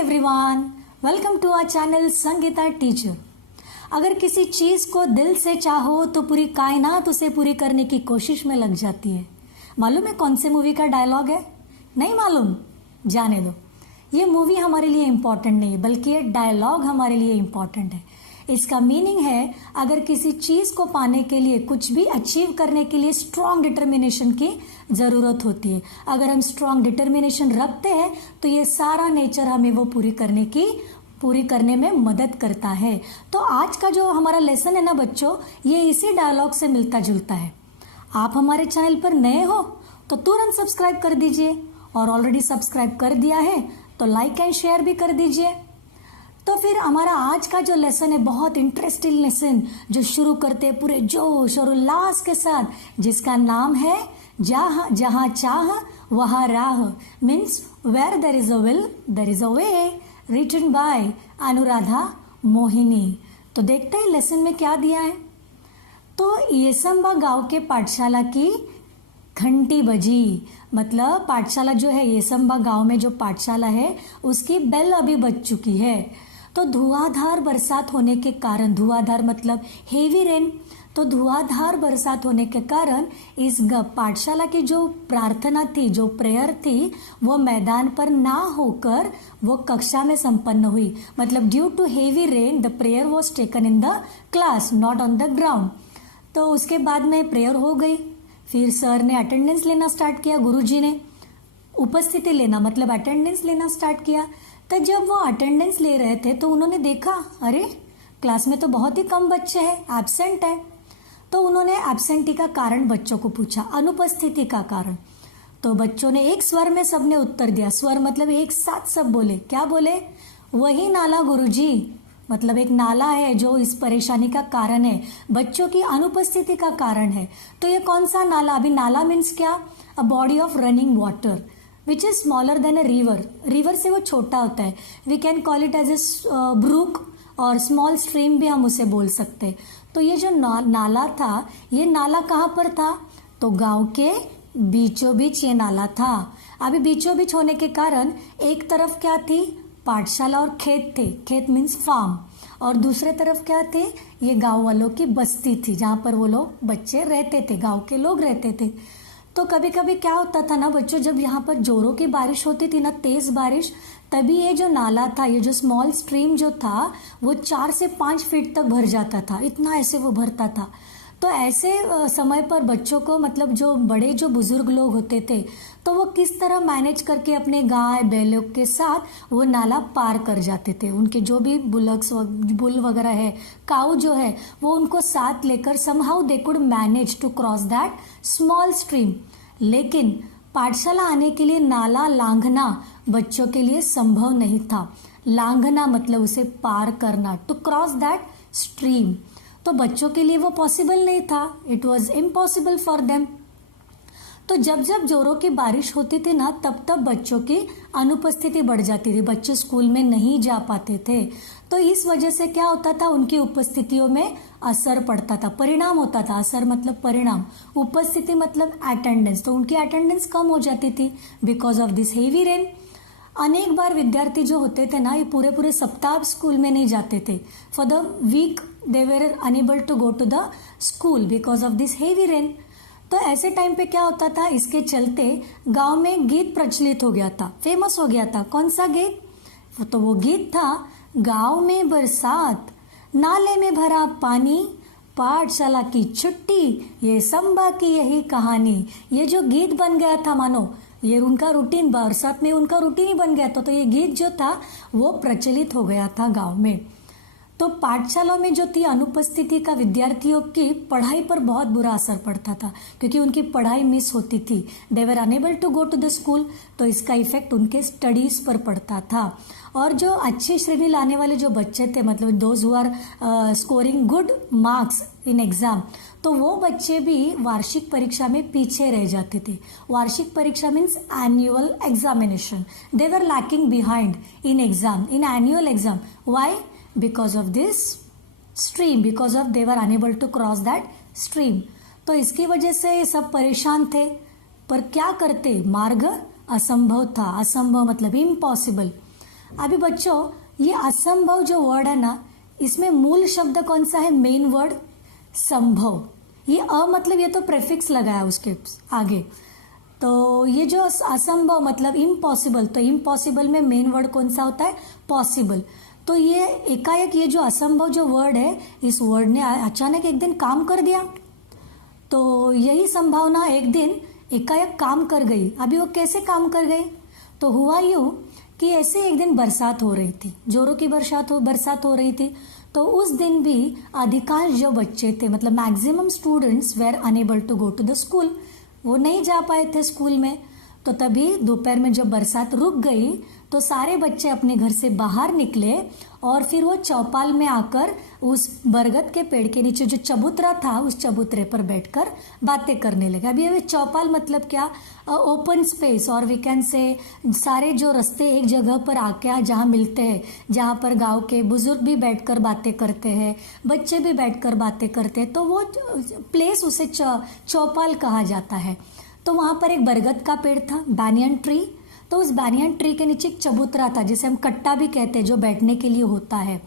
Everyone, welcome to our channel Sangeeta teacher. अगर किसी चीज को दिल से चाहो तो पूरी कायनात उसे पूरी करने की कोशिश में लग जाती है। मालूम है कौन से मूवी का डायलॉग है? नहीं मालूम? जाने दो। ये मूवी हमारे लिए इम्पोर्टेंट नहीं है, बल्कि ये डायलॉग हमारे लिए इम्पोर्टेंट है। इसका मीनिंग है, अगर किसी चीज को पाने के लिए, कुछ भी अचीव करने के लिए स्ट्रॉन्ग डिटर्मिनेशन की जरूरत होती है। अगर हम स्ट्रॉन्ग डिटर्मिनेशन रखते हैं तो ये सारा नेचर हमें वो पूरी करने में मदद करता है। तो आज का जो हमारा लेसन है ना बच्चों, ये इसी डायलॉग से मिलता जुलता है। आप हमारे चैनल पर नए हो तो तुरंत सब्सक्राइब कर दीजिए, और ऑलरेडी सब्सक्राइब कर दिया है तो लाइक एंड शेयर भी कर दीजिए। तो फिर हमारा आज का जो लेसन है, बहुत इंटरेस्टिंग लेसन जो शुरू करते हैं पूरे जोश और उल्लास के साथ, जिसका नाम है जहाँ चाह वहाँ राह, means where there is a will there is a way, written by Anuradha Mohini. तो देखते हैं लेसन में क्या दिया है। तो येसंबा गांव के पाठशाला की घंटी बजी, मतलब पाठशाला जो है, येसंबा गांव में जो पाठशाला है उसकी बेल अभी बज चुकी है। तो धुआंधार बरसात होने के कारण, धुआंधार मतलब हेवी रेन, तो धुआंधार बरसात होने के कारण इस पाठशाला की जो प्रार्थना थी, जो प्रेयर थी, वो मैदान पर ना होकर वो कक्षा में संपन्न हुई। मतलब due to heavy rain the prayer was taken in the class, not on the ground. तो उसके बाद में प्रेयर हो गई, फिर सर ने अटेंडेंस लेना स्टार्ट किया, गुरुजी ने उपस्थिति लेना मतलब अटेंडेंस लेना स्टार्ट किया। तो जब वो अटेंडेंस ले रहे थे तो उन्होंने देखा, अरे क्लास में तो बहुत ही कम बच्चे हैं, एब्सेंट है। तो उन्होंने एब्सेंटी का कारण बच्चों को पूछा, अनुपस्थिति का कारण। तो बच्चों ने एक स्वर में सबने उत्तर दिया। स्वर मतलब एक साथ सब बोले। क्या बोले? वही नाला गुरुजी, मतलब एक नाला है जो इस परेशानी का कारण है, बच्चों की अनुपस्थिति का कारण है। तो ये कौन सा नाला? अभी नाला मीन्स क्या? A body of running water which is smaller than a river. River से वो छोटा होता है। We can call it as a brook और स्मॉल स्ट्रीम भी हम उसे बोल सकते हैं। तो ये जो नाला था, ये नाला कहाँ पर था? तो गांव के बीचों बीच ये नाला था। अभी बीचों बीच होने के कारण एक तरफ क्या थी? पाठशाला और खेत थे, खेत मीन्स फार्म, और दूसरे तरफ क्या थे? ये गांव वालों की बस्ती थी, जहाँ पर वो लोग बच्चे रहते थे, गांव के लोग रहते थे। तो कभी कभी क्या होता था ना बच्चों, जब यहाँ पर जोरों की बारिश होती थी ना, तेज बारिश, तभी ये जो नाला था, ये जो स्मॉल स्ट्रीम जो था, वो 4 से 5 फीट तक भर जाता था, इतना ऐसे वो भरता था। तो ऐसे समय पर बच्चों को, मतलब जो बड़े जो बुजुर्ग लोग होते थे, तो वो किस तरह मैनेज करके अपने गाय बैलों के साथ वो नाला पार कर जाते थे। उनके जो भी बुल वगैरह है, काऊ जो है, वो उनको साथ लेकर somehow they could manage to cross that small stream. लेकिन पाठशाला आने के लिए नाला लांघना बच्चों के लिए संभव नहीं था। लांघना मतलब उसे पार करना, टू क्रॉस दैट स्ट्रीम। तो बच्चों के लिए वो पॉसिबल नहीं था, it was impossible for them. तो जब जब जोरों की बारिश होती थी ना, तब तब बच्चों की अनुपस्थिति बढ़ जाती थी, बच्चे स्कूल में नहीं जा पाते थे। तो इस वजह से क्या होता था, उनकी उपस्थितियों में असर पड़ता था, परिणाम होता था। असर मतलब परिणाम, उपस्थिति मतलब अटेंडेंस, तो उनकी अटेंडेंस कम हो जाती थी because of this heavy rain. अनेक बार विद्यार्थी जो होते थे ना, ये पूरे पूरे सप्ताह स्कूल में नहीं जाते थे। For the week they were unable to go to the school because of this heavy rain. तो ऐसे टाइम पे क्या होता था, इसके चलते गांव में गीत प्रचलित हो गया था, फेमस हो गया था। कौन सा गीत? तो वो गीत था, गांव में बरसात, नाले में भरा पानी, पाठशाला की छुट्टी, ये संबा की यही कहानी। ये जो गीत बन गया था, मानो ये उनका रूटीन, बरसात में उनका रूटीन ही बन गया था। तो ये गीत जो था वो प्रचलित हो गया था गांव में। तो पाठशाला में जो थी अनुपस्थिति का विद्यार्थियों की पढ़ाई पर बहुत बुरा असर पड़ता था, क्योंकि उनकी पढ़ाई मिस होती थी, they were unable to go to the school. तो इसका इफेक्ट उनके स्टडीज पर पड़ता था। और जो अच्छी श्रेणी लाने वाले जो बच्चे थे, मतलब those who are scoring good marks in exam, तो वो बच्चे भी वार्षिक परीक्षा में पीछे रह जाते थे। वार्षिक परीक्षा means annual examination, they were lacking behind in exam, in annual exam. Why? because of this stream, because of they were unable to cross that stream। तो इसकी वजह से ये सब परेशान थे, पर क्या करते? मार्ग असंभव था। असंभव मतलब इम्पॉसिबल। अभी बच्चों ये असंभव जो वर्ड है ना, इसमें मूल शब्द कौन सा है? मेन वर्ड संभव। ये अ मतलब ये तो प्रेफिक्स लगा है उसके आगे, तो ये जो असंभव मतलब इम्पॉसिबल, तो इम्पॉसिबल में मेन वर्ड कौन सा होता है? पॉसिबल। तो ये एकाएक ये जो असंभव जो वर्ड है, इस वर्ड ने अचानक एक दिन काम कर दिया। तो यही संभावना एक दिन एकाएक काम कर गई। अभी वो कैसे काम कर गई? तो हुआ यूं कि ऐसे एक दिन बरसात हो रही थी, जोरों की बरसात हो रही थी। तो उस दिन भी अधिकांश जो बच्चे थे, मतलब maximum students were unable to go to the school, वो नहीं जा पाए थे स्कूल में। तो तभी दोपहर में जब बरसात रुक गई तो सारे बच्चे अपने घर से बाहर निकले और फिर वो चौपाल में आकर उस बरगद के पेड़ के नीचे जो चबूतरा था, उस चबूतरे पर बैठकर बातें करने लगे। अभी ये चौपाल मतलब क्या? ओपन स्पेस, और वी कैन से सारे जो रास्ते एक जगह पर आके जहाँ मिलते हैं, जहाँ पर गांव के बुजुर्ग भी बैठकर बातें करते हैं, बच्चे भी बैठकर बातें करते हैं, तो वो प्लेस उसे चौपाल कहा जाता है। तो वहाँ पर एक बरगद का पेड़ था, बैनियन ट्री। तो उस बैनियन ट्री के नीचे एक चबूतरा था, जिसे हम कट्टा भी कहते हैं, जो बैठने के लिए होता है।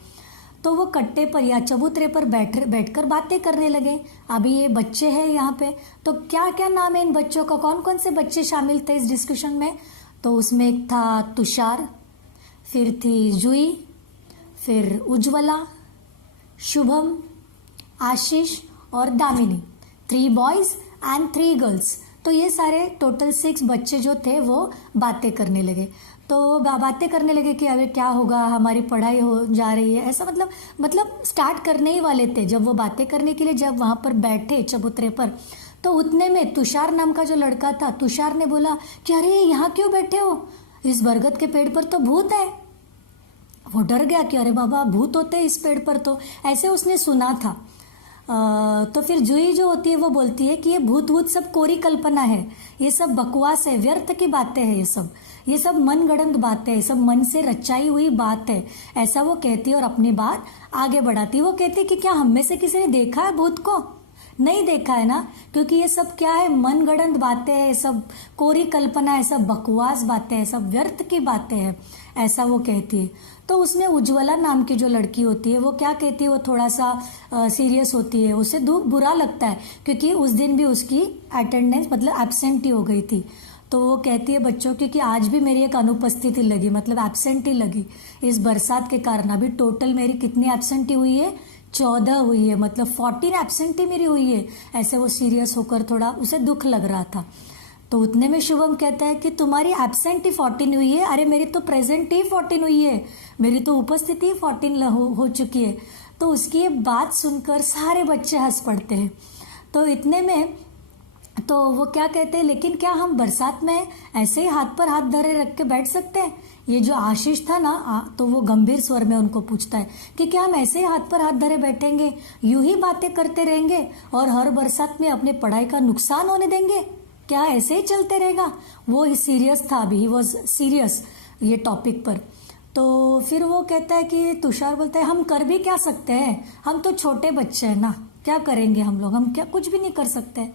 तो वो कट्टे पर या चबूतरे पर बैठकर बातें करने लगे। अभी ये बच्चे हैं यहाँ पे, तो क्या क्या नाम है इन बच्चों का? कौन कौन से बच्चे शामिल थे इस डिस्कशन में? तो उसमें एक था तुषार, फिर थी जुई, फिर उज्ज्वला, शुभम, आशीष और दामिनी। 3 boys and 3 girls. तो ये सारे टोटल 6 बच्चे जो थे वो बातें करने लगे। तो बातें करने लगे कि अबे क्या होगा, हमारी पढ़ाई हो जा रही है, ऐसा मतलब स्टार्ट करने ही वाले थे जब वो बातें करने के लिए जब वहाँ पर बैठे चबूतरे पर। तो उतने में तुषार नाम का जो लड़का था, तुषार ने बोला कि अरे यहाँ क्यों बैठे हो? इस बरगद के पेड़ पर तो भूत है। वो डर गया कि अरे बाबा भूत होते हैं इस पेड़ पर, तो ऐसे उसने सुना था। तो फिर जुई जो होती है वो बोलती है कि ये भूत सब कोरी कल्पना है, ये सब बकवास है, व्यर्थ की बातें हैं, ये सब मनगढ़ंत बातें हैं, सब मन से रचाई हुई बात है, ऐसा वो कहती है और अपनी बात आगे बढ़ाती है। वो कहती है कि क्या हम में से किसी ने देखा है भूत को? नहीं देखा है ना, क्योंकि ये सब क्या है? मनगढ़ंत बातें हैं, सब कोरी कल्पना है, सब बकवास बातें हैं, सब व्यर्थ की बातें हैं, ऐसा वो कहती है। तो उसमें उज्ज्वला नाम की जो लड़की होती है वो क्या कहती है? वो थोड़ा सा सीरियस होती है, उसे बुरा लगता है क्योंकि उस दिन भी उसकी अटेंडेंस मतलब एब्सेंट ही हो गई थी। तो वो कहती है बच्चों की कि आज भी मेरी एक अनुपस्थिति लगी, मतलब एब्सेंट ही लगी इस बरसात के कारण। अभी टोटल मेरी कितनी एब्सेंटी हुई है? 14 हुई है, मतलब 14 एब्सेंटी मेरी हुई है। ऐसे वो सीरियस होकर थोड़ा उसे दुख लग रहा था। तो उतने में शुभम कहता है कि तुम्हारी एब्सेंट ही 14 हुई है, अरे मेरी तो प्रेजेंट ही 14 हुई है, मेरी तो उपस्थिति ही 14 हो चुकी है। तो उसकी ये बात सुनकर सारे बच्चे हंस पड़ते हैं। तो इतने में तो वो क्या कहते हैं, लेकिन क्या हम बरसात में ऐसे ही हाथ पर हाथ धरे रख के बैठ सकते हैं? ये जो आशीष था ना, तो वो गंभीर स्वर में उनको पूछता है कि क्या हम ऐसे ही हाथ पर हाथ धरे बैठेंगे, यूं ही बातें करते रहेंगे और हर बरसात में अपने पढ़ाई का नुकसान होने देंगे? क्या ऐसे ही चलते रहेगा? वो सीरियस था, अभी ही वॉज सीरियस ये टॉपिक पर। तो फिर वो कहता है कि तुषार बोलता है हम कर भी क्या सकते हैं, हम तो छोटे बच्चे हैं ना, क्या करेंगे हम लोग, हम क्या कुछ भी नहीं कर सकते।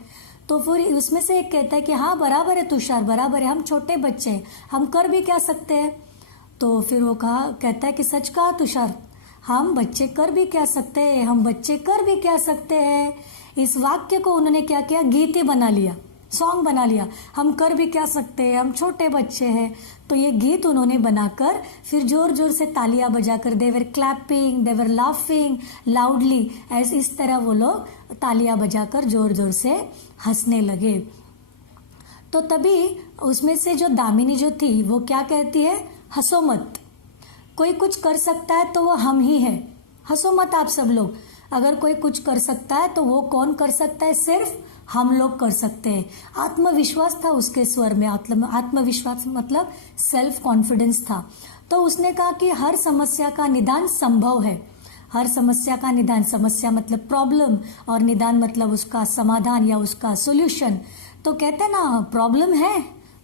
तो फिर उसमें से एक कहता है कि हाँ बराबर है तुषार, बराबर है, हम छोटे बच्चे हैं, हम कर भी क्या सकते हैं। तो फिर वो कहता है कि सच कहा तुषार, हम बच्चे कर भी क्या सकते हैं, हम बच्चे कर भी क्या सकते हैं। इस वाक्य को उन्होंने क्या किया, गीत ही बना लिया, सॉन्ग बना लिया, हम कर भी क्या सकते हैं, हम छोटे बच्चे हैं। तो ये गीत उन्होंने बनाकर फिर जोर जोर से तालियां बजाकर they were clapping, they were laughing loudly, ऐसे इस तरह वो लोग तालियां बजाकर जोर जोर से हंसने लगे। तो तभी उसमें से जो दामिनी जो थी वो क्या कहती है, हंसो मत, कोई कुछ कर सकता है तो वो हम ही है, हंसो मत आप सब लोग। अगर कोई कुछ कर सकता है तो वो कौन कर सकता है, सिर्फ हम लोग कर सकते हैं। आत्मविश्वास था उसके स्वर में, आत्मविश्वास मतलब सेल्फ कॉन्फिडेंस था। तो उसने कहा कि हर समस्या का निदान संभव है, हर समस्या का निदान, समस्या मतलब प्रॉब्लम और निदान मतलब उसका समाधान या उसका सोल्यूशन। तो कहते हैं ना प्रॉब्लम है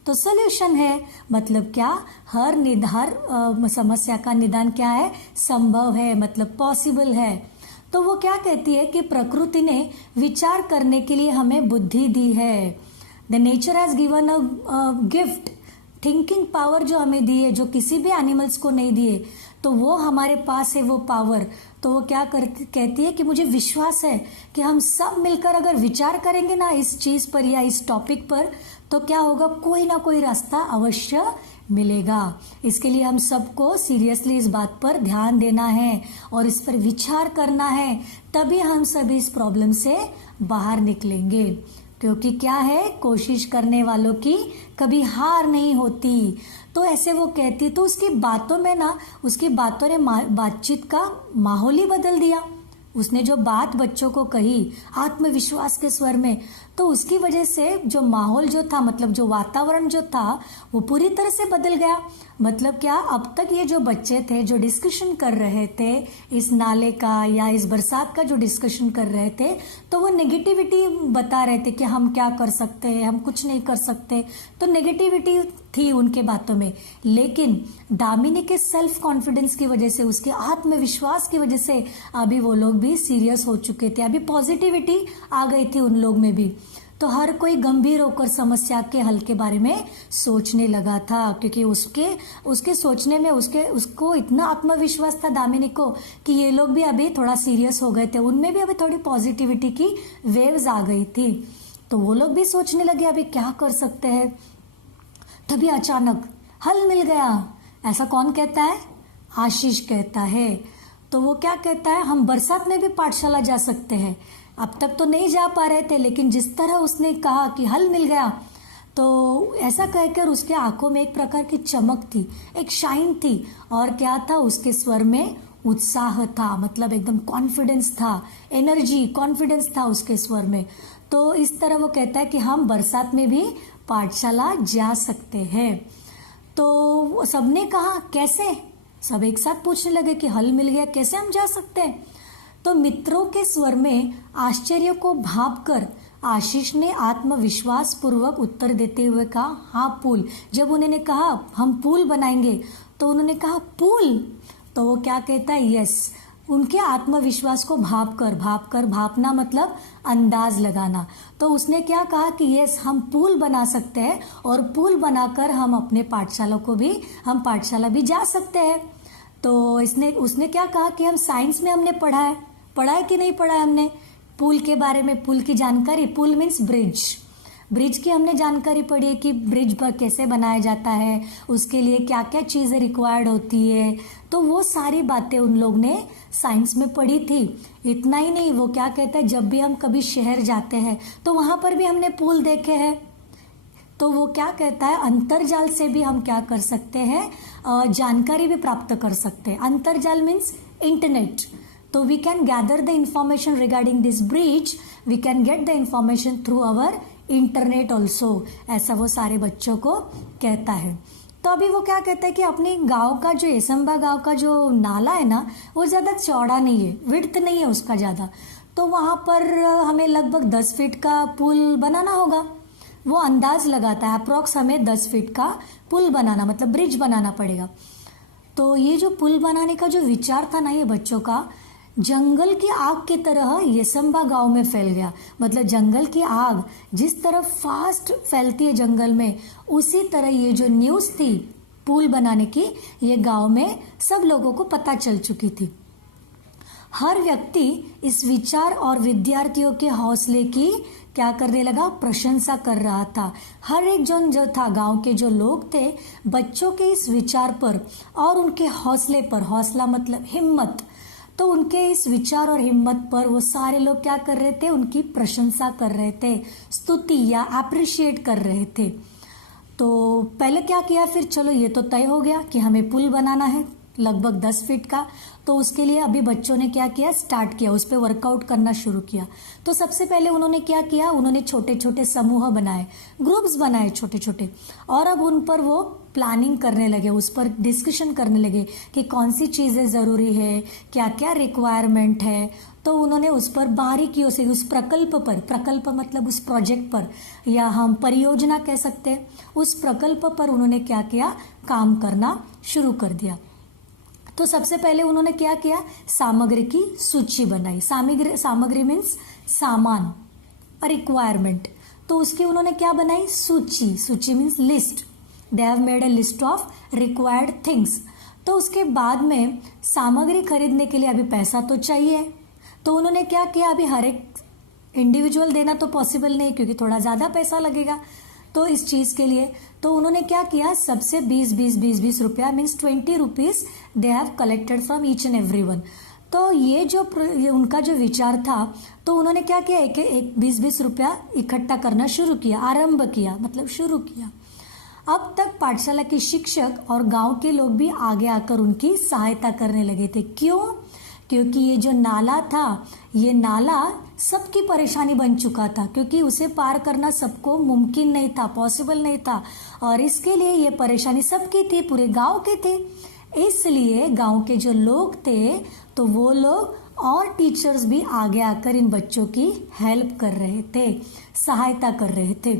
तो सोल्यूशन है, मतलब क्या, हर समस्या का निदान क्या है, संभव है, मतलब पॉसिबल है। तो वो क्या कहती है कि प्रकृति ने विचार करने के लिए हमें बुद्धि दी है। The nature has given a gift thinking power जो हमें दी है, जो किसी भी एनिमल्स को नहीं दिए, तो वो हमारे पास है वो पावर। तो वो क्या कहती है कि मुझे विश्वास है कि हम सब मिलकर अगर विचार करेंगे ना इस चीज़ पर या इस टॉपिक पर, तो क्या होगा, कोई ना कोई रास्ता अवश्य मिलेगा। इसके लिए हम सबको सीरियसली इस बात पर ध्यान देना है और इस पर विचार करना है, तभी हम सभी इस प्रॉब्लम से बाहर निकलेंगे। क्योंकि क्या है, कोशिश करने वालों की कभी हार नहीं होती। तो ऐसे वो कहती, तो उसकी बातों में ना, उसकी बातों ने बातचीत का माहौल ही बदल दिया। उसने जो बात बच्चों को कही आत्मविश्वास के स्वर में, तो उसकी वजह से जो माहौल जो था, मतलब जो वातावरण जो था, वो पूरी तरह से बदल गया। मतलब क्या, अब तक ये जो बच्चे थे जो डिस्कशन कर रहे थे इस नाले का या इस बरसात का जो डिस्कशन कर रहे थे, तो वो नेगेटिविटी बता रहे थे कि हम क्या कर सकते हैं, हम कुछ नहीं कर सकते, तो नेगेटिविटी थी उनके बातों में। लेकिन दामिनी के सेल्फ कॉन्फिडेंस की वजह से, उसके आत्मविश्वास की वजह से अभी वो लोग भी सीरियस हो चुके थे, अभी पॉजिटिविटी आ गई थी उन लोग में भी। तो हर कोई गंभीर होकर समस्या के हल के बारे में सोचने लगा था, क्योंकि उसके सोचने में उसको इतना आत्मविश्वास था दामिनी को कि ये लोग भी अभी थोड़ा सीरियस हो गए थे, उनमें भी अभी थोड़ी पॉजिटिविटी की वेव्स आ गई थी। तो वो लोग भी सोचने लगे अभी क्या कर सकते हैं। तभी अचानक हल मिल गया। ऐसा कौन कहता है? आशीष कहता है। तो वो क्या कहता है, हम बरसात में भी पाठशाला जा सकते हैं। अब तक तो नहीं जा पा रहे थे, लेकिन जिस तरह उसने कहा कि हल मिल गया, तो ऐसा कहकर उसके आंखों में एक प्रकार की चमक थी, एक शाइन थी, और क्या था, उसके स्वर में उत्साह था, मतलब एकदम कॉन्फिडेंस था, एनर्जी, कॉन्फिडेंस था उसके स्वर में। तो इस तरह वो कहता है कि हम बरसात में भी पाठशाला जा सकते हैं। तो सबने कहा कैसे, सब एक साथ पूछने लगे कि हल मिल गया, कैसे हम जा सकते हैं। तो मित्रों के स्वर में आश्चर्य को भांपकर आशीष ने आत्मविश्वास पूर्वक उत्तर देते हुए कहा, हाँ पुल। जब उन्होंने कहा हम पुल बनाएंगे, तो उन्होंने कहा पुल। तो वो क्या कहता है, यस। उनके आत्मविश्वास को भापना मतलब अंदाज लगाना। तो उसने क्या कहा कि यस, हम पुल बना सकते हैं, और पुल बनाकर हम अपने पाठशाला भी जा सकते हैं। तो उसने क्या कहा कि हम साइंस में हमने पढ़ा है कि नहीं पढ़ा है हमने पुल के बारे में, पुल की जानकारी, पुल मीन्स ब्रिज की हमने जानकारी पढ़ी है कि ब्रिज पर कैसे बनाया जाता है, उसके लिए क्या क्या चीज़ें रिक्वायर्ड होती है। तो वो सारी बातें उन लोग ने साइंस में पढ़ी थी। इतना ही नहीं, वो क्या कहता है, जब भी हम कभी शहर जाते हैं तो वहाँ पर भी हमने पुल देखे हैं। तो वो क्या कहता है, अंतर्जाल से भी हम क्या कर सकते हैं, जानकारी भी प्राप्त कर सकते हैं। अंतर्जाल मीन्स इंटरनेट। तो we can gather the information regarding this bridge, we can get the information through our internet also, ऐसा वो सारे बच्चों को कहता है। तो अभी वो क्या कहता है कि अपने गांव का जो यसंबा गांव का जो नाला है ना, वो ज़्यादा चौड़ा नहीं है, विड्थ नहीं है उसका ज़्यादा। तो वहाँ पर हमें लगभग 10 फीट का पुल बनाना होगा। वो अंदाज लगाता है, अप्रॉक्स हमें 10 फीट का पुल बनाना, मतलब ब्रिज बनाना पड़ेगा। तो ये जो पुल बनाने का जो विचार था ना ये बच्चों का, जंगल की आग की तरह यसंबा गांव में फैल गया। मतलब जंगल की आग जिस तरह फास्ट फैलती है जंगल में, उसी तरह ये जो न्यूज़ थी पुल बनाने की, ये गांव में सब लोगों को पता चल चुकी थी। हर व्यक्ति इस विचार और विद्यार्थियों के हौसले की क्या करने लगा, प्रशंसा कर रहा था। हर एक जन जो था, गांव के जो लोग थे, बच्चों के इस विचार पर और उनके हौसले पर, हौसला मतलब हिम्मत, तो उनके इस विचार और हिम्मत पर वो सारे लोग क्या कर रहे थे, उनकी प्रशंसा कर रहे थे, स्तुति या अप्रिशिएट कर रहे थे। तो पहले क्या किया, फिर चलो ये तो तय हो गया कि हमें पुल बनाना है लगभग 10 फीट का। तो उसके लिए अभी बच्चों ने क्या किया, स्टार्ट किया, उस पर वर्कआउट करना शुरू किया। तो सबसे पहले उन्होंने क्या किया, उन्होंने छोटे छोटे समूह बनाए, ग्रुप्स बनाए छोटे छोटे, और अब उन पर वो प्लानिंग करने लगे, उस पर डिस्कशन करने लगे कि कौन सी चीज़ें ज़रूरी है, क्या क्या रिक्वायरमेंट है। तो उन्होंने उस पर बारीकियों से, उस प्रकल्प मतलब उस प्रोजेक्ट पर, या हम परियोजना कह सकते हैं, उस प्रकल्प पर उन्होंने क्या किया, काम करना शुरू कर दिया। तो सबसे पहले उन्होंने क्या किया, सामग्री की सूची बनाई। सामग्री मीन्स सामान, रिक्वायरमेंट। तो उसकी उन्होंने क्या बनाई, सूची means list. They have made a list of required things. तो उसके बाद में सामग्री खरीदने के लिए अभी पैसा तो चाहिए, तो उन्होंने क्या किया, अभी हर एक इंडिविजुअल देना तो पॉसिबल नहीं क्योंकि थोड़ा ज़्यादा पैसा लगेगा तो इस चीज़ के लिए, तो उन्होंने क्या किया, सबसे 20 रुपया means 20 rupees they have collected from each and every one. तो ये उनका जो विचार था, तो उन्होंने क्या किया, एक 20 रुपया इकट्ठा करना शुरू किया, आरंभ किया मतलब शुरू किया। अब तक पाठशाला के शिक्षक और गांव के लोग भी आगे आकर उनकी सहायता करने लगे थे। क्यों? क्योंकि ये जो नाला था, ये नाला सबकी परेशानी बन चुका था, क्योंकि उसे पार करना सबको मुमकिन नहीं था, पॉसिबल नहीं था, और इसके लिए ये परेशानी सबकी थी, पूरे गांव के थे। इसलिए गांव के जो लोग थे, तो वो लोग और टीचर्स भी आगे आकर इन बच्चों की हेल्प कर रहे थे, सहायता कर रहे थे।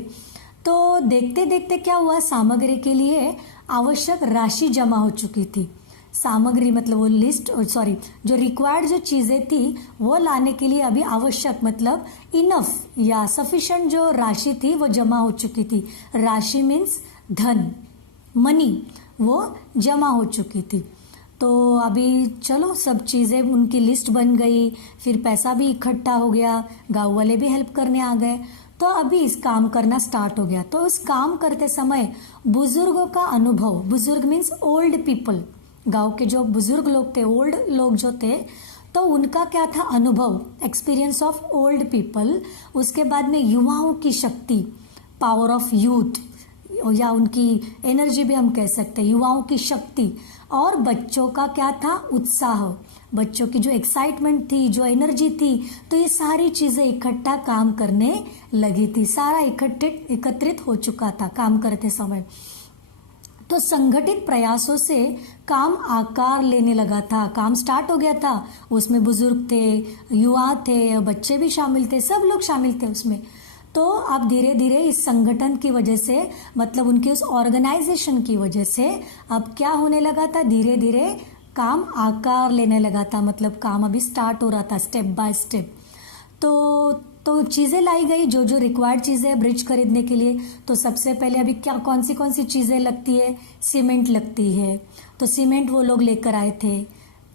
तो देखते देखते क्या हुआ, सामग्री के लिए आवश्यक राशि जमा हो चुकी थी। सामग्री मतलब वो लिस्ट, जो रिक्वायर्ड जो चीज़ें थी वो लाने के लिए अभी आवश्यक मतलब इनफ या सफिशिएंट जो राशि थी वो जमा हो चुकी थी। राशि मीन्स धन, मनी, वो जमा हो चुकी थी। तो अभी चलो सब चीज़ें उनकी लिस्ट बन गई, फिर पैसा भी इकट्ठा हो गया, गाँव वाले भी हेल्प करने आ गए। तो अभी इस काम करना स्टार्ट हो गया। तो उस काम करते समय बुजुर्गों का अनुभव, बुजुर्ग मीन्स ओल्ड पीपल, गांव के जो बुजुर्ग लोग थे, ओल्ड लोग जो थे, तो उनका क्या था अनुभव, एक्सपीरियंस ऑफ ओल्ड पीपल। उसके बाद में युवाओं की शक्ति, पावर ऑफ यूथ, या उनकी एनर्जी भी हम कह सकते हैं, युवाओं की शक्ति, और बच्चों का क्या था उत्साह, बच्चों की जो एक्साइटमेंट थी, जो एनर्जी थी, तो ये सारी चीज़ें इकट्ठा काम करने लगी थी, सारा एकत्रित हो चुका था काम करते समय। तो संगठित प्रयासों से काम आकार लेने लगा था, काम स्टार्ट हो गया था। उसमें बुजुर्ग थे, युवा थे, बच्चे भी शामिल थे, सब लोग शामिल थे उसमें। तो अब धीरे धीरे इस संगठन की वजह से, मतलब उनकी उस ऑर्गेनाइजेशन की वजह से अब क्या होने लगा था, धीरे धीरे काम आकार लेने लगा था, मतलब काम अभी स्टार्ट हो रहा था स्टेप बाय स्टेप। तो चीज़ें लाई गई, जो जो रिक्वायर्ड चीज़ें हैं ब्रिज खरीदने के लिए। तो सबसे पहले अभी क्या कौन सी चीज़ें लगती है, सीमेंट लगती है, तो सीमेंट वो लोग लेकर आए थे।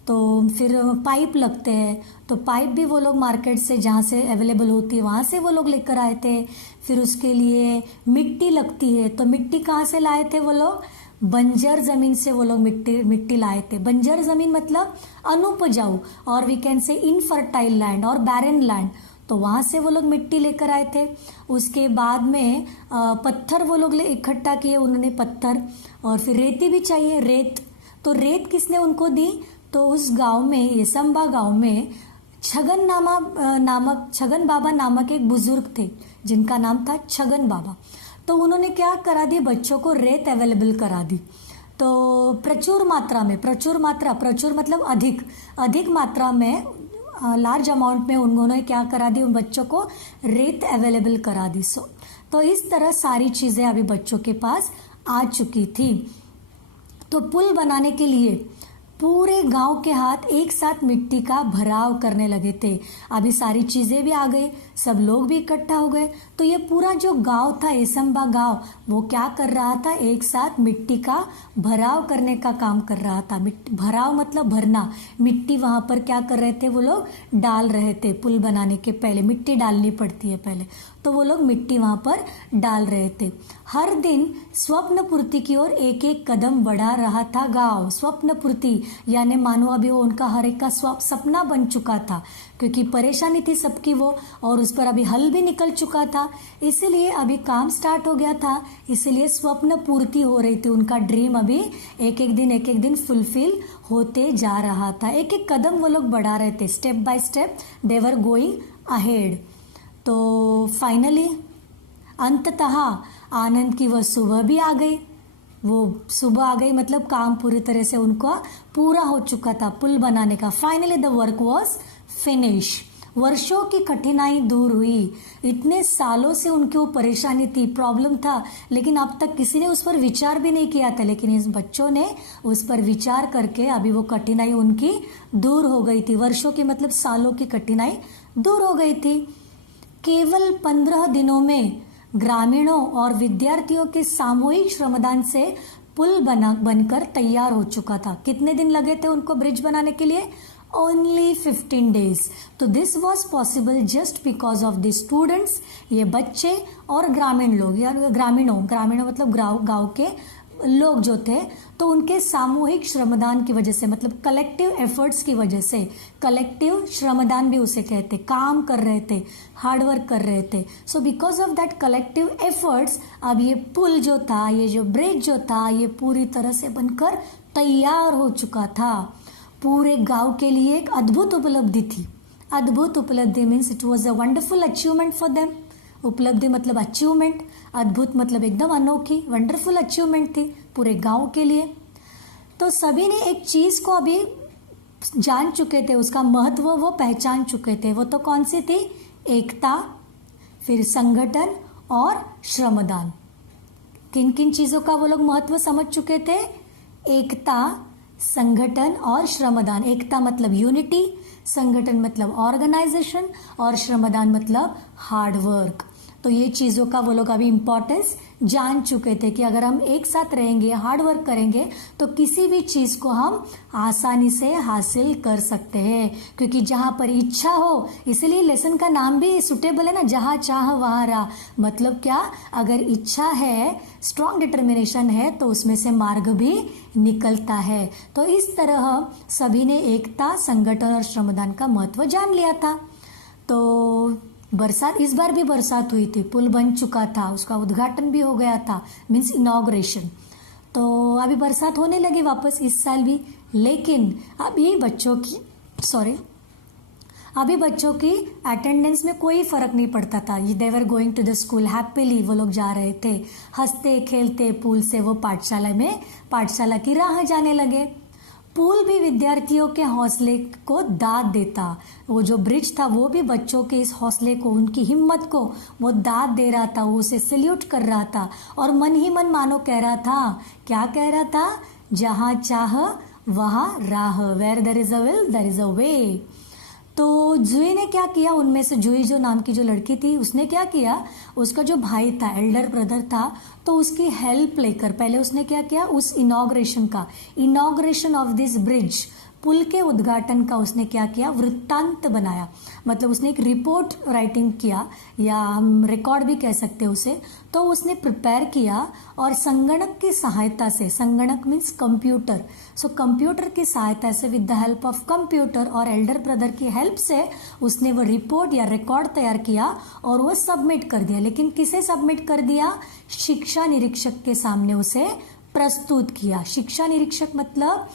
तो फिर पाइप लगते हैं, तो पाइप भी वो लोग मार्केट से जहाँ से अवेलेबल होती है वहाँ से वो लोग लेकर आए थे। फिर उसके लिए मिट्टी लगती है, तो मिट्टी कहाँ से लाए थे वो लोग, बंजर ज़मीन से वो लोग मिट्टी लाए थे। बंजर ज़मीन मतलब अनुपजाऊ, और we can say infertile land और बैरन लैंड, तो वहाँ से वो लोग मिट्टी लेकर आए थे। उसके बाद में पत्थर वो लोग इकट्ठा किए उन्होंने, पत्थर, और फिर रेती भी चाहिए, रेत। तो रेत किसने उनको दी, तो उस गांव में, येसंबा गांव में छगन बाबा नामक एक बुजुर्ग थे जिनका नाम था छगन बाबा। तो उन्होंने क्या करा दी, बच्चों को रेत अवेलेबल करा दी। तो प्रचुर मतलब अधिक मात्रा में, लार्ज अमाउंट में उन्होंने क्या करा दी, उन बच्चों को रेत अवेलेबल करा दी। तो इस तरह सारी चीज़ें अभी बच्चों के पास आ चुकी थी। तो पुल बनाने के लिए पूरे गांव के हाथ एक साथ मिट्टी का भराव करने लगे थे। अभी सारी चीज़ें भी आ गई, सब लोग भी इकट्ठा हो गए। तो ये पूरा जो गांव था, येसंबा गांव, वो क्या कर रहा था, एक साथ मिट्टी का भराव करने का काम कर रहा था। भराव मतलब भरना, मिट्टी वहाँ पर क्या कर रहे थे, वो लोग डाल रहे थे। पुल बनाने के पहले मिट्टी डालनी पड़ती है पहले, तो वो लोग मिट्टी वहाँ पर डाल रहे थे। हर दिन स्वप्न पूर्ति की ओर एक एक कदम बढ़ा रहा था गांव। स्वप्न पूर्ति यानी मानो अभी वो उनका हर एक का सपना बन चुका था, क्योंकि परेशानी थी सबकी वो, और उस पर अभी हल भी निकल चुका था, इसीलिए अभी काम स्टार्ट हो गया था, इसीलिए स्वप्न पूर्ति हो रही थी। उनका ड्रीम अभी एक एक दिन फुलफिल होते जा रहा था। एक एक कदम वो लोग बढ़ा रहे थे, step by step they were going ahead. तो फाइनली अंततः आनंद की वह सुबह भी आ गई। वो सुबह आ गई मतलब काम पूरी तरह से उनका पूरा हो चुका था पुल बनाने का। Finally the work was finish. वर्षों की कठिनाई दूर हुई। इतने सालों से उनकी वो परेशानी थी, प्रॉब्लम था, लेकिन अब तक किसी ने उस पर विचार भी नहीं किया था, लेकिन इस बच्चों ने उस पर विचार करके अभी वो कठिनाई उनकी दूर हो गई थी। वर्षों की मतलब सालों की कठिनाई दूर हो गई थी। केवल 15 दिनों में ग्रामीणों और विद्यार्थियों के सामूहिक श्रमदान से पुल बनकर तैयार हो चुका था। कितने दिन लगे थे उनको ब्रिज बनाने के लिए? Only 15 days. तो this was possible just because of the students, ये बच्चे और ग्रामीण लोग या ग्रामीणों मतलब गांव के लोग जो थे, तो उनके सामूहिक श्रमदान की वजह से, मतलब कलेक्टिव एफर्ट्स की वजह से, कलेक्टिव श्रमदान भी उसे कहते, काम कर रहे थे, हार्डवर्क कर रहे थे। So because of that collective efforts अब ये पुल जो था, ये जो ब्रिज जो था, ये पूरी तरह से बनकर तैयार हो चुका था। पूरे गांव के लिए एक अद्भुत उपलब्धि थी। अद्भुत उपलब्धि means it was a wonderful achievement for them. उपलब्धि मतलब अचीवमेंट, अद्भुत मतलब एकदम अनोखी, वंडरफुल अचीवमेंट थी पूरे गांव के लिए। तो सभी ने एक चीज को अभी जान चुके थे, उसका महत्व वो पहचान चुके थे। वो तो कौन सी थी? एकता, फिर संगठन और श्रमदान। किन किन चीजों का वो लोग महत्व समझ चुके थे? एकता, संगठन और श्रमदान। एकता मतलब यूनिटी, संगठन मतलब ऑर्गेनाइजेशन और श्रमदान मतलब हार्डवर्क। तो ये चीज़ों का वो लोग अभी इम्पोर्टेंस जान चुके थे कि अगर हम एक साथ रहेंगे, हार्डवर्क करेंगे, तो किसी भी चीज़ को हम आसानी से हासिल कर सकते हैं। क्योंकि जहाँ पर इच्छा हो, इसीलिए लेसन का नाम भी सुटेबल है ना, जहाँ चाह वहाँ राह। मतलब क्या? अगर इच्छा है, स्ट्रॉन्ग डिटर्मिनेशन है, तो उसमें से मार्ग भी निकलता है। तो इस तरह सभी ने एकता, संगठन और श्रमदान का महत्व जान लिया था। तो बरसात, इस बार भी बरसात हुई थी, पुल बन चुका था, उसका उद्घाटन भी हो गया था, मीन्स इनॉग्रेशन। तो अभी बरसात होने लगी वापस इस साल भी। लेकिन अभी बच्चों की अटेंडेंस में कोई फर्क नहीं पड़ता था। They were going to the school happily, वो लोग जा रहे थे हंसते खेलते, पुल से वो पाठशाला की राह जाने लगे। पुल भी विद्यार्थियों के हौसले को दाद देता। वो जो ब्रिज था वो भी बच्चों के इस हौसले को, उनकी हिम्मत को वो दाद दे रहा था, वो उसे सल्यूट कर रहा था। और मन ही मन मानो कह रहा था, क्या कह रहा था? जहाँ चाह वहाँ राह, where there is a will there is a way. तो जुई ने क्या किया, उनमें से जुई जो नाम की जो लड़की थी, उसने क्या किया, उसका जो भाई था, एल्डर ब्रदर था, तो उसकी हेल्प लेकर पहले उसने क्या किया, उस इनॉग्रेशन ऑफ दिस ब्रिज, पुल के उद्घाटन का उसने क्या किया, वृत्तांत बनाया। मतलब उसने एक रिपोर्ट राइटिंग किया, या हम रिकॉर्ड भी कह सकते हैं उसे। तो उसने प्रिपेयर किया और संगणक की सहायता से, संगणक मीन्स कंप्यूटर, सो कंप्यूटर की सहायता से, with the help of computer और एल्डर ब्रदर की हेल्प से उसने वो रिपोर्ट या रिकॉर्ड तैयार किया और वो सबमिट कर दिया। लेकिन किसे सबमिट कर दिया? शिक्षा निरीक्षक के सामने उसे प्रस्तुत किया। शिक्षा निरीक्षक मतलब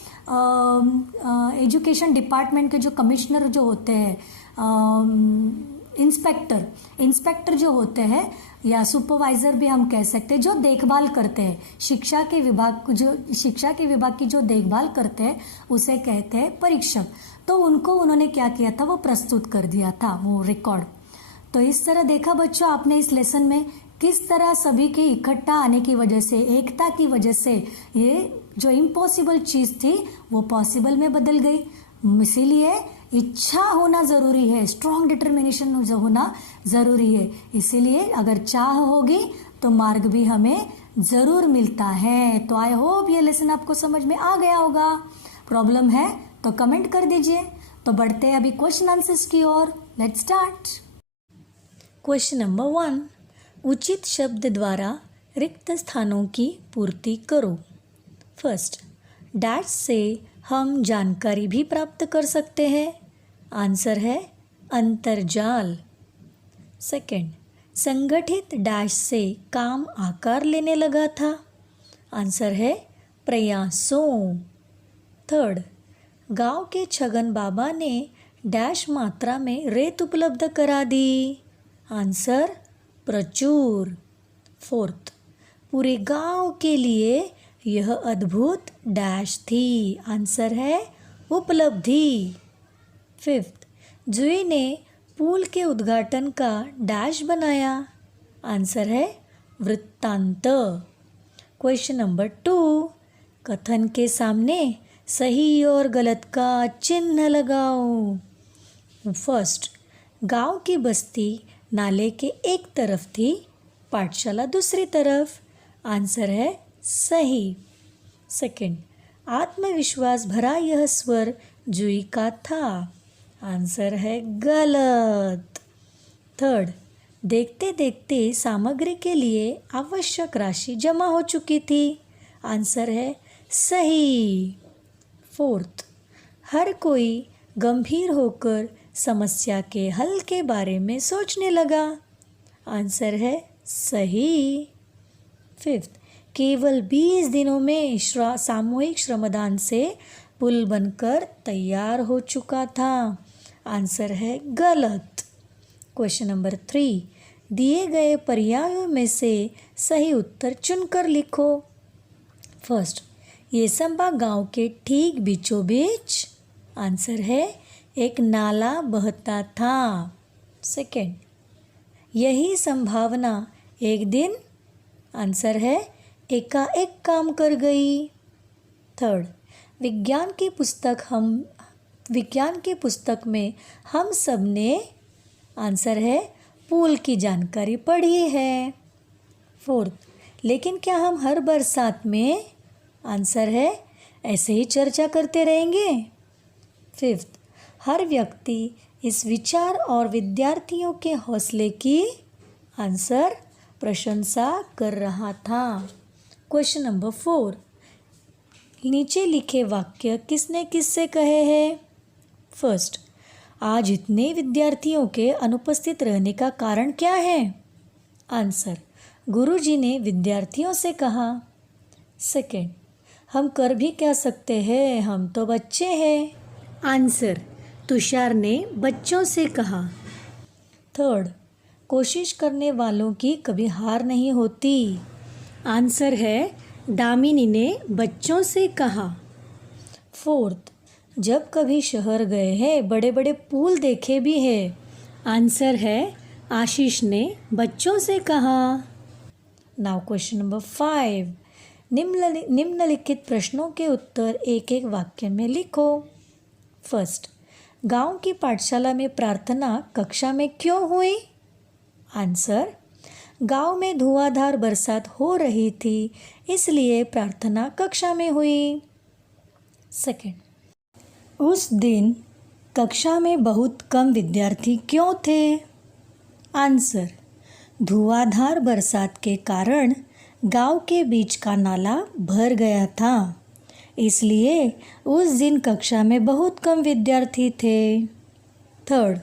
एजुकेशन डिपार्टमेंट के जो कमिश्नर जो होते हैं, इंस्पेक्टर जो होते हैं, या सुपरवाइजर भी हम कह सकते हैं, जो देखभाल करते हैं शिक्षा के विभाग की जो देखभाल करते हैं उसे कहते हैं परीक्षक। तो उनको उन्होंने क्या किया था, वो प्रस्तुत कर दिया था वो रिकॉर्ड। तो इस तरह देखा बच्चों आपने इस लेसन में किस तरह सभी के इकट्ठा आने की वजह से, एकता की वजह से, ये जो इम्पॉसिबल चीज़ थी वो पॉसिबल में बदल गई। इसीलिए इच्छा होना ज़रूरी है, स्ट्रॉन्ग डिटर्मिनेशन होना ज़रूरी है। इसीलिए अगर चाह होगी तो मार्ग भी हमें ज़रूर मिलता है। तो आई होप ये लेसन आपको समझ में आ गया होगा। प्रॉब्लम है तो कमेंट कर दीजिए। तो बढ़ते हैं अभी क्वेश्चन आंसर्स की ओर। Let's start. क्वेश्चन नंबर 1, उचित शब्द द्वारा रिक्त स्थानों की पूर्ति करो। फर्स्ट, डैश से हम जानकारी भी प्राप्त कर सकते हैं। आंसर है अंतर्जाल। सेकंड, संगठित डैश से काम आकार लेने लगा था। आंसर है प्रयासों। थर्ड, गांव के छगन बाबा ने डैश मात्रा में रेत उपलब्ध करा दी। आंसर प्रचुर। फोर्थ, पूरे गांव के लिए यह अद्भुत डैश थी। आंसर है उपलब्धि। फिफ्थ, जुई ने पुल के उद्घाटन का डैश बनाया। आंसर है वृत्तांत। क्वेश्चन नंबर 2, कथन के सामने सही और गलत का चिन्ह लगाओ। फर्स्ट, गांव की बस्ती नाले के एक तरफ थी पाठशाला दूसरी तरफ। आंसर है सही। सेकंड, आत्मविश्वास भरा यह स्वर जूही का था। आंसर है गलत। थर्ड, देखते देखते सामग्री के लिए आवश्यक राशि जमा हो चुकी थी। आंसर है सही। फोर्थ, हर कोई गंभीर होकर समस्या के हल के बारे में सोचने लगा। आंसर है सही। फिफ्थ, केवल 20 दिनों में सामूहिक श्रमदान से पुल बनकर तैयार हो चुका था। आंसर है गलत। क्वेश्चन नंबर 3, दिए गए पर्यायों में से सही उत्तर चुनकर लिखो। फर्स्ट, येसंबा गांव के ठीक बीचों बीच। आंसर है एक नाला बहता था। सेकंड, यही संभावना एक दिन। आंसर है एकाएक काम कर गई। थर्ड, विज्ञान की पुस्तक में हम सब ने। आंसर है पुल की जानकारी पढ़ी है। फोर्थ, लेकिन क्या हम हर बरसात में। आंसर है ऐसे ही चर्चा करते रहेंगे। फिफ्थ, हर व्यक्ति इस विचार और विद्यार्थियों के हौसले की। आंसर प्रशंसा कर रहा था। क्वेश्चन नंबर 4, नीचे लिखे वाक्य किसने किससे कहे हैं। फर्स्ट, आज इतने विद्यार्थियों के अनुपस्थित रहने का कारण क्या है। आंसर, गुरुजी ने विद्यार्थियों से कहा। सेकंड, हम कर भी क्या सकते हैं, हम तो बच्चे हैं। आंसर, तुषार ने बच्चों से कहा। थर्ड, कोशिश करने वालों की कभी हार नहीं होती। आंसर है दामिनी ने बच्चों से कहा। फोर्थ, जब कभी शहर गए हैं बड़े बड़े पुल देखे भी हैं। आंसर है आशीष ने बच्चों से कहा। नाउ क्वेश्चन नंबर 5, निम्नलिखित प्रश्नों के उत्तर एक एक वाक्य में लिखो। फर्स्ट, गांव की पाठशाला में प्रार्थना कक्षा में क्यों हुई। आंसर, गांव में धुआंधार बरसात हो रही थी इसलिए प्रार्थना कक्षा में हुई। सेकंड, उस दिन कक्षा में बहुत कम विद्यार्थी क्यों थे। आंसर, धुआंधार बरसात के कारण गांव के बीच का नाला भर गया था इसलिए उस दिन कक्षा में बहुत कम विद्यार्थी थे। थर्ड,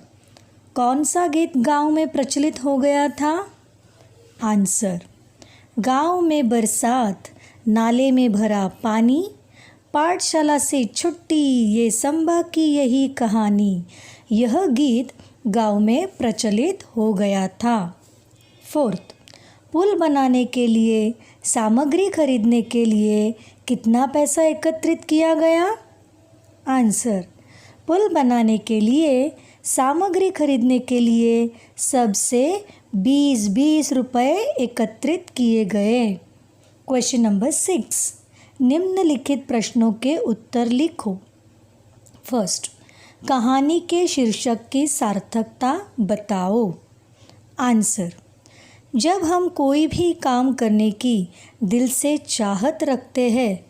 कौन सा गीत गांव में प्रचलित हो गया था। आंसर, गांव में बरसात, नाले में भरा पानी, पाठशाला से छुट्टी, ये संभा की यही कहानी। यह गीत गांव में प्रचलित हो गया था। फोर्थ, पुल बनाने के लिए सामग्री खरीदने के लिए कितना पैसा एकत्रित किया गया। आंसर, पुल बनाने के लिए सामग्री खरीदने के लिए सबसे 20-20 रुपये एकत्रित किए गए। क्वेश्चन नंबर 6, निम्नलिखित प्रश्नों के उत्तर लिखो। फर्स्ट, कहानी के शीर्षक की सार्थकता बताओ। आंसर, जब हम कोई भी काम करने की दिल से चाहत रखते हैं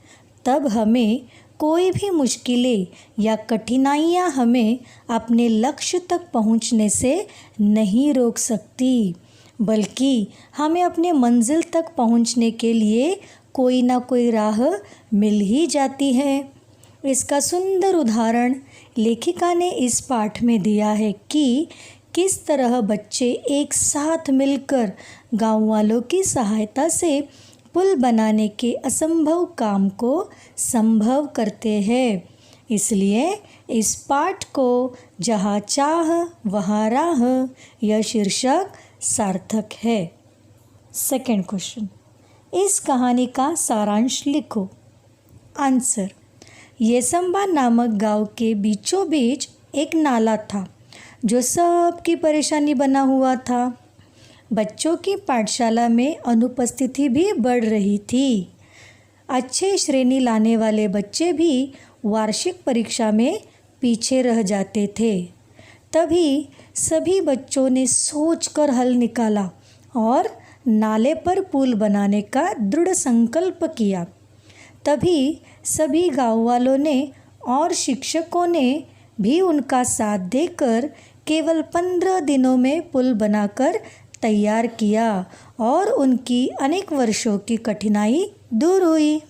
तब हमें कोई भी मुश्किलें या कठिनाइयाँ हमें अपने लक्ष्य तक पहुँचने से नहीं रोक सकती, बल्कि हमें अपने मंजिल तक पहुँचने के लिए कोई ना कोई राह मिल ही जाती है। इसका सुंदर उदाहरण लेखिका ने इस पाठ में दिया है कि किस तरह बच्चे एक साथ मिलकर गाँव वालों की सहायता से पुल बनाने के असंभव काम को संभव करते हैं। इसलिए इस पाठ को जहाँ चाह वहाँ राह यह शीर्षक सार्थक है। सेकंड क्वेश्चन, इस कहानी का सारांश लिखो। आंसर, येसंबा नामक गांव के बीचों बीच एक नाला था जो सबकी परेशानी बना हुआ था। बच्चों की पाठशाला में अनुपस्थिति भी बढ़ रही थी। अच्छे श्रेणी लाने वाले बच्चे भी वार्षिक परीक्षा में पीछे रह जाते थे। तभी सभी बच्चों ने सोचकर हल निकाला और नाले पर पुल बनाने का दृढ़ संकल्प किया। तभी सभी गांव वालों ने और शिक्षकों ने भी उनका साथ देकर केवल 15 दिनों में पुल बनाकर तैयार किया और उनकी अनेक वर्षों की कठिनाई दूर हुई।